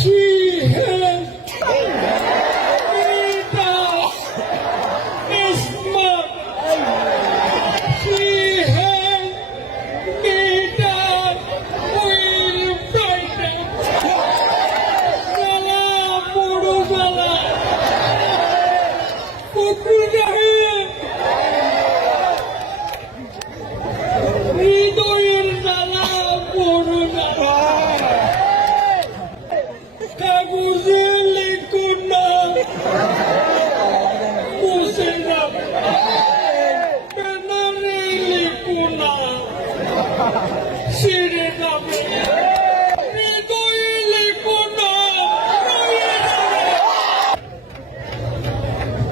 She has Rita Isma. She has Rita Will Friday. Gala Muru Gala. Pukru Jahe. হৃদয়ের জ্বালা মরু জ্বালা কাগজে লিখুন না মুছে যাবে ব্যানারে লিখুন না ছিঁড়ে যাবে হৃদয়ে লিখুন না রয়ে যাবে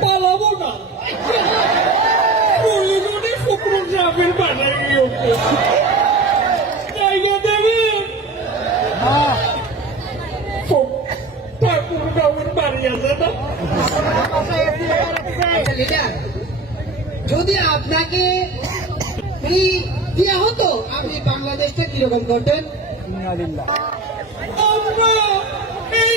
পালাবো না প্রয়োজনে শুক্র সাপের বানাই জায়গা দেবেন ঠাকুর গাঁয়ের বাড়ি আছে না যদি আপনাকে দেওয়া হতো আপনি বাংলাদেশটা কিরকম করতেন? আমরা এই